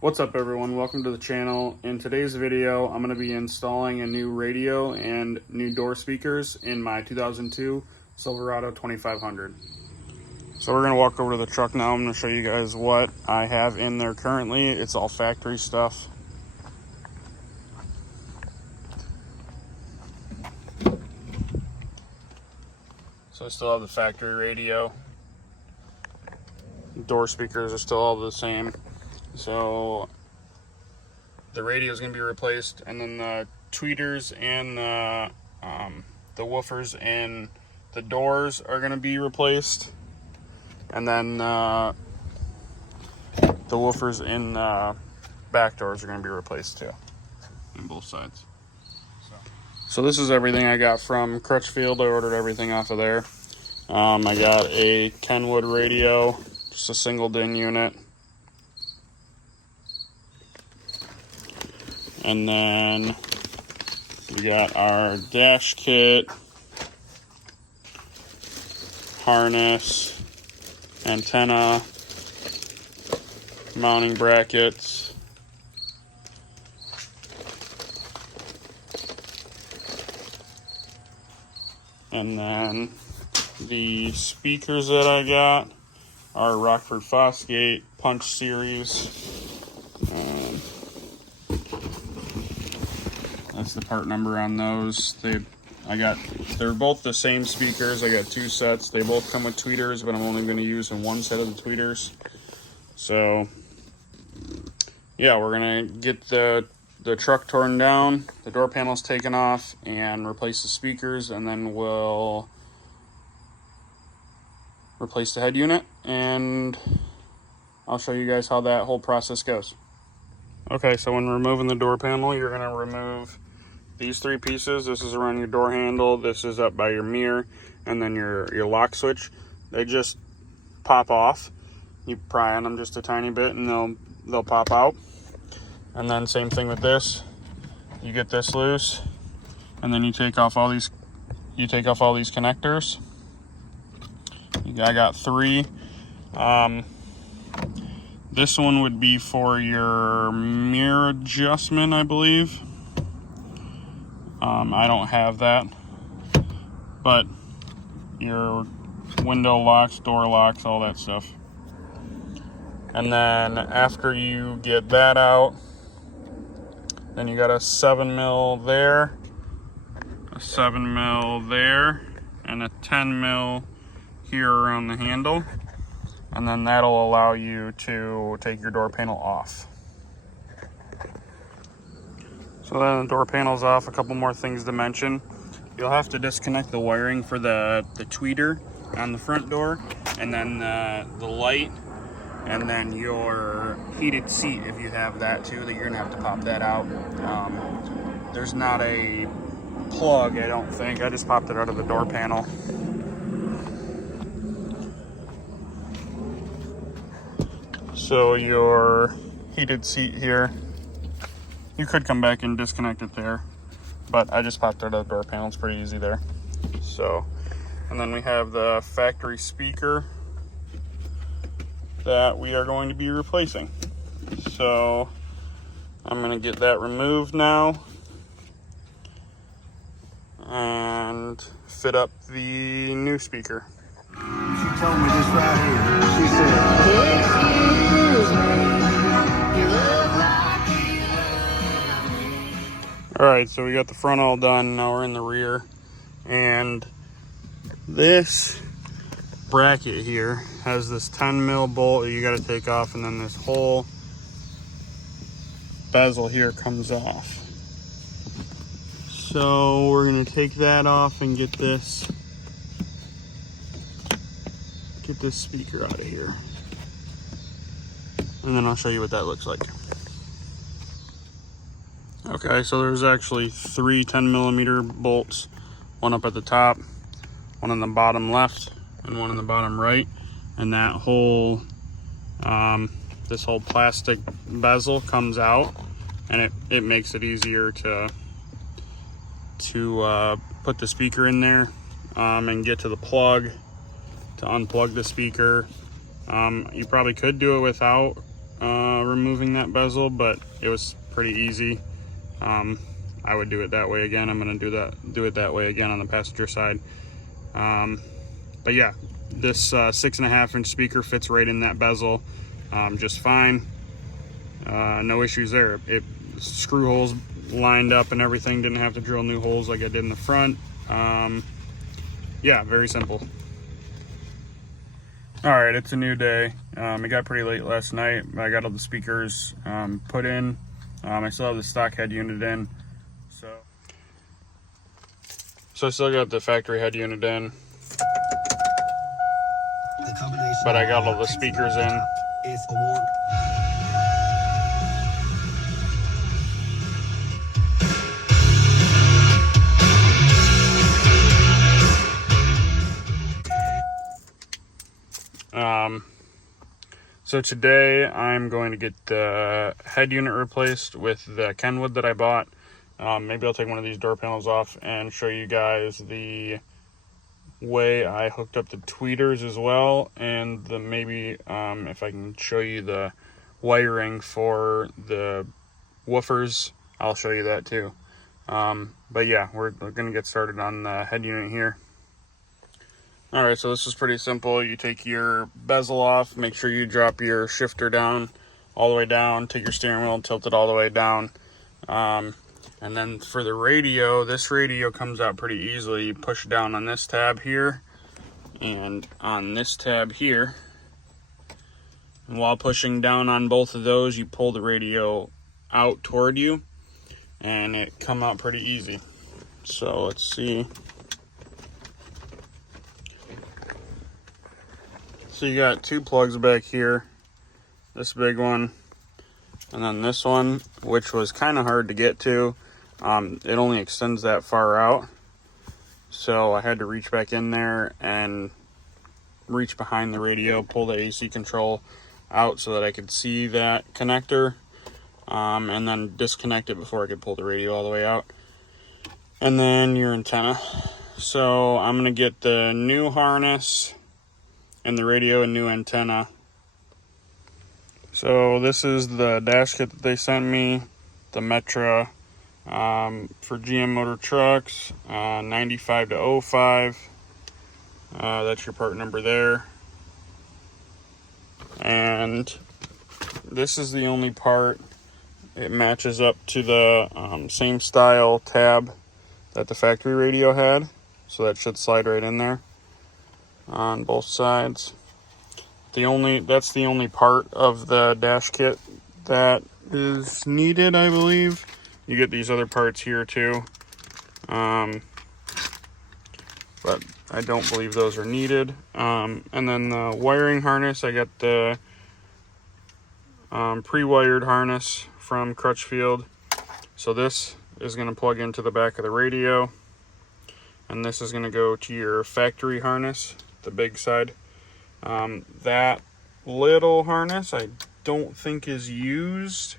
What's up everyone, welcome to the channel. In today's video, I'm going to be installing a new radio and new door speakers in my 2002 Silverado 2500. So we're going to walk over to the truck now. I'm going to show you guys what I have in there currently. It's all factory stuff. So I still have the factory radio. Door speakers are still all the same. So the radio is going to be replaced, and then the tweeters and the woofers and the doors are going to be replaced, and then the woofers and back doors are going to be replaced too on both sides. So this is everything I got from Crutchfield. I ordered everything off of there. I got a Kenwood radio, just a single DIN unit. And then we got our dash kit, harness, antenna, mounting brackets, and then the speakers that I got are Rockford Fosgate Punch Series. That's the part number on those. They're both the same speakers. I got two sets. They both come with tweeters, but I'm only going to use in one set of the tweeters. So yeah, we're going to get the truck torn down, the door panels taken off, and replace the speakers, and then we'll replace the head unit, and I'll show you guys how that whole process goes. Okay, so when removing the door panel, you're going to remove these three pieces. This is around your door handle, this is up by your mirror, and then your lock switch. They just pop off. You pry on them just a tiny bit and they'll pop out. And then same thing with this. You get this loose, and then you take off all these connectors. I got three. This one would be for your mirror adjustment, I believe. I don't have that, but your window locks, door locks, all that stuff. And then after you get that out, then you got a 7mm there, a 7mm there, and a 10mm here around the handle. And then that'll allow you to take your door panel off. So then the door panel's off. A couple more things to mention. You'll have to disconnect the wiring for the tweeter on the front door, and then the light, and then your heated seat if you have that too, that you're gonna have to pop that out. There's not a plug, I don't think. I just popped it out of the door panel. So your heated seat here, you could come back and disconnect it there, but I just popped it out of the door panel. It's pretty easy there. So, and then we have the factory speaker that we are going to be replacing. So I'm going to get that removed now and fit up the new speaker. She told me this right here. She said, "Excuse me, you look like you love me." All right, so we got the front all done. Now we're in the rear, and this bracket here has this 10mm bolt that you got to take off, and then this whole bezel here comes off. So we're gonna take that off and get this speaker out of here, and then I'll show you what that looks like. Okay, so there's actually three 10mm bolts, one up at the top, one on the bottom left, and one on the bottom right, and that whole this whole plastic bezel comes out, and it makes it easier to put the speaker in there and get to the plug to unplug the speaker. You probably could do it without removing that bezel, but it was pretty easy. I would do it that way again. I'm going to do it that way again on the passenger side. But yeah, this 6.5-inch speaker fits right in that bezel just fine. No issues there. Screw holes lined up and everything. Didn't have to drill new holes like I did in the front. Yeah, very simple. All right, it's a new day. It got pretty late last night. I got all the speakers put in. I still have the stock head unit in. So I still got the factory head unit in. But I got all the speakers in. So today I'm going to get the head unit replaced with the Kenwood that I bought. Maybe I'll take one of these door panels off and show you guys the way I hooked up the tweeters as well, and maybe if I can show you the wiring for the woofers, I'll show you that too. But yeah, we're gonna get started on the head unit here. Alright, so this is pretty simple. You take your bezel off, make sure you drop your shifter down, all the way down, take your steering wheel and tilt it all the way down. And then for the radio, this radio comes out pretty easily. You push down on this tab here and on this tab here. And while pushing down on both of those, you pull the radio out toward you and it come out pretty easy. So let's see. So you got two plugs back here, this big one, and then this one, which was kind of hard to get to. It only extends that far out, so I had to reach back in there and reach behind the radio, pull the AC control out so that I could see that connector, and then disconnect it before I could pull the radio all the way out. And then your antenna. So I'm gonna get the new harness and the radio and new antenna. So this is the dash kit that they sent me, the Metra for GM motor trucks, 95 to 05. That's your part number there. And this is the only part. It matches up to the same style tab that the factory radio had, so that should slide right in there on both sides. That's the only part of the dash kit that is needed, I believe. You get these other parts here too, but I don't believe those are needed. And then the wiring harness, I got the pre-wired harness from Crutchfield. So this is going to plug into the back of the radio, and this is going to go to your factory harness, the big side. That little harness I don't think is used.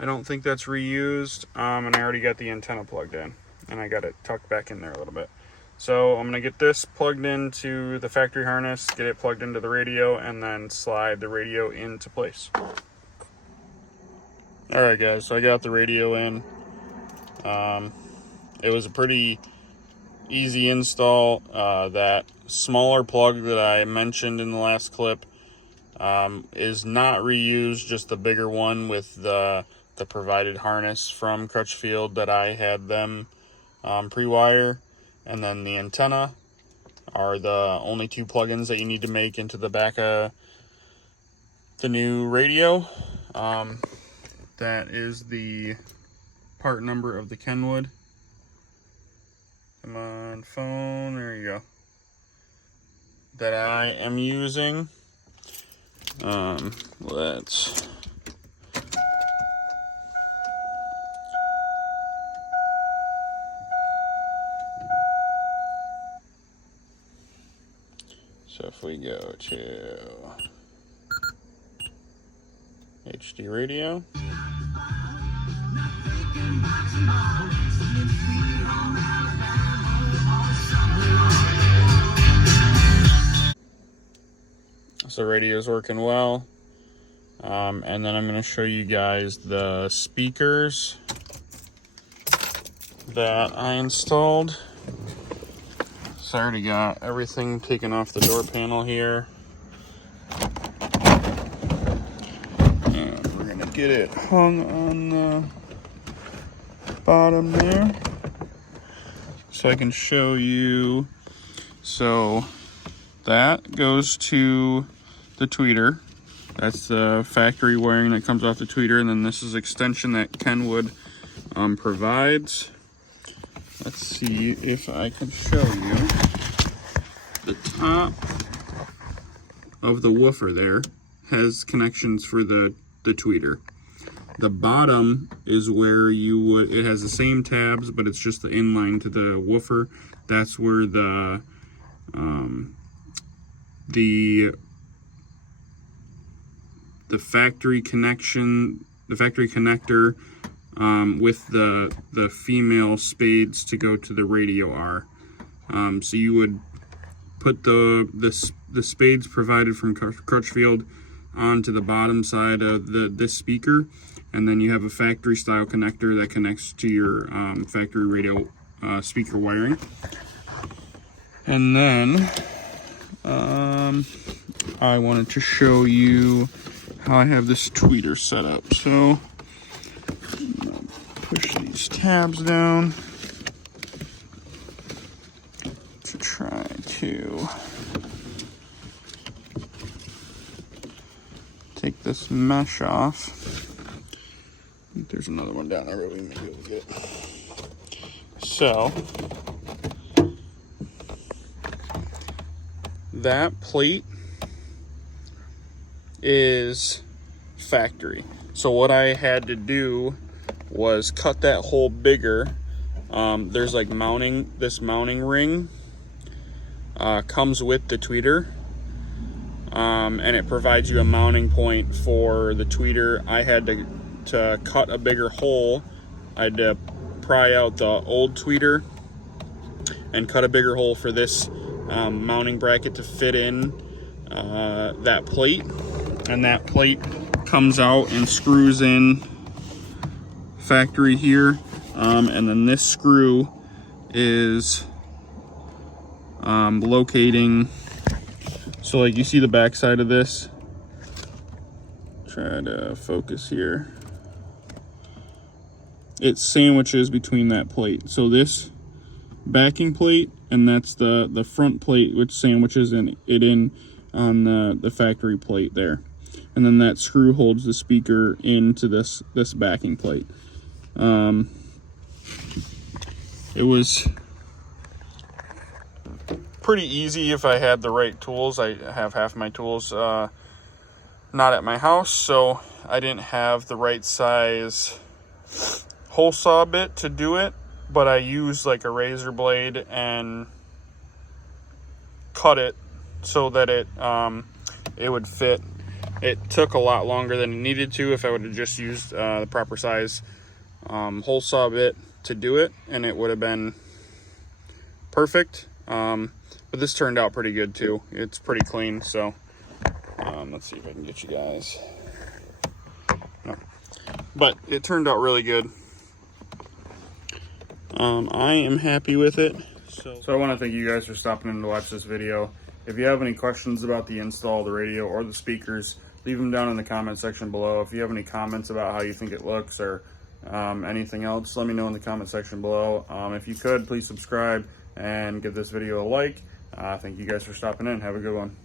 I don't think that's reused. And I already got the antenna plugged in, and I got it tucked back in there a little bit. So I'm gonna get this plugged into the factory harness, get it plugged into the radio, and then slide the radio into place. Alright guys, so I got the radio in. It was a pretty easy install. That smaller plug that I mentioned in the last clip is not reused, just the bigger one with the provided harness from Crutchfield that I had them pre-wire. And then the antenna are the only two plugins that you need to make into the back of the new radio. That is the part number of the Kenwood. Come on, phone, there you go. That I am using. Let's... So if we go to HD radio. So radio's working well. And then I'm going to show you guys the speakers that I installed. So I already got everything taken off the door panel here. And we're going to get it hung on the bottom there so I can show you. So that goes to the tweeter. That's the factory wiring that comes off the tweeter, and then this is extension that Kenwood provides. Let's see if I can show you. The top of the woofer there has connections for the tweeter. The bottom is where you would, it has the same tabs, but it's just the inline to the woofer. That's where the factory connection, the factory connector with the female spades to go to the radio are. So you would put the spades provided from Crutchfield onto the bottom side of this speaker, and then you have a factory style connector that connects to your factory radio speaker wiring. And then I wanted to show you how I have this tweeter set up. So I'm gonna push these tabs down to try to take this mesh off. I think there's another one down there, but we may be able to get it. So that plate is factory. So what I had to do was cut that hole bigger. There's like this mounting ring comes with the tweeter, and it provides you a mounting point for the tweeter. I had to cut a bigger hole. I had to pry out the old tweeter and cut a bigger hole for this mounting bracket to fit in that plate, and that plate comes out and screws in factory here, and then this screw is locating. So like you see the back side of this, try to focus here, it sandwiches between that plate. So this backing plate, and that's the front plate which sandwiches it in on the factory plate there, and then that screw holds the speaker into this backing plate. It was pretty easy if I had the right tools. I have half my tools not at my house, so I didn't have the right size hole saw bit to do it, but I used like a razor blade and cut it so that it would fit. It took a lot longer than it needed to if I would have just used the proper size hole saw bit to do it, and it would have been perfect. But this turned out pretty good too. It's pretty clean, so let's see if I can get you guys. No. But it turned out really good. I am happy with it. So I want to thank you guys for stopping in to watch this video. If you have any questions about the install of the radio or the speakers, leave them down in the comment section below. If you have any comments about how you think it looks or anything else, let me know in the comment section below. If you could, please subscribe and give this video a like. Thank you guys for stopping in. Have a good one.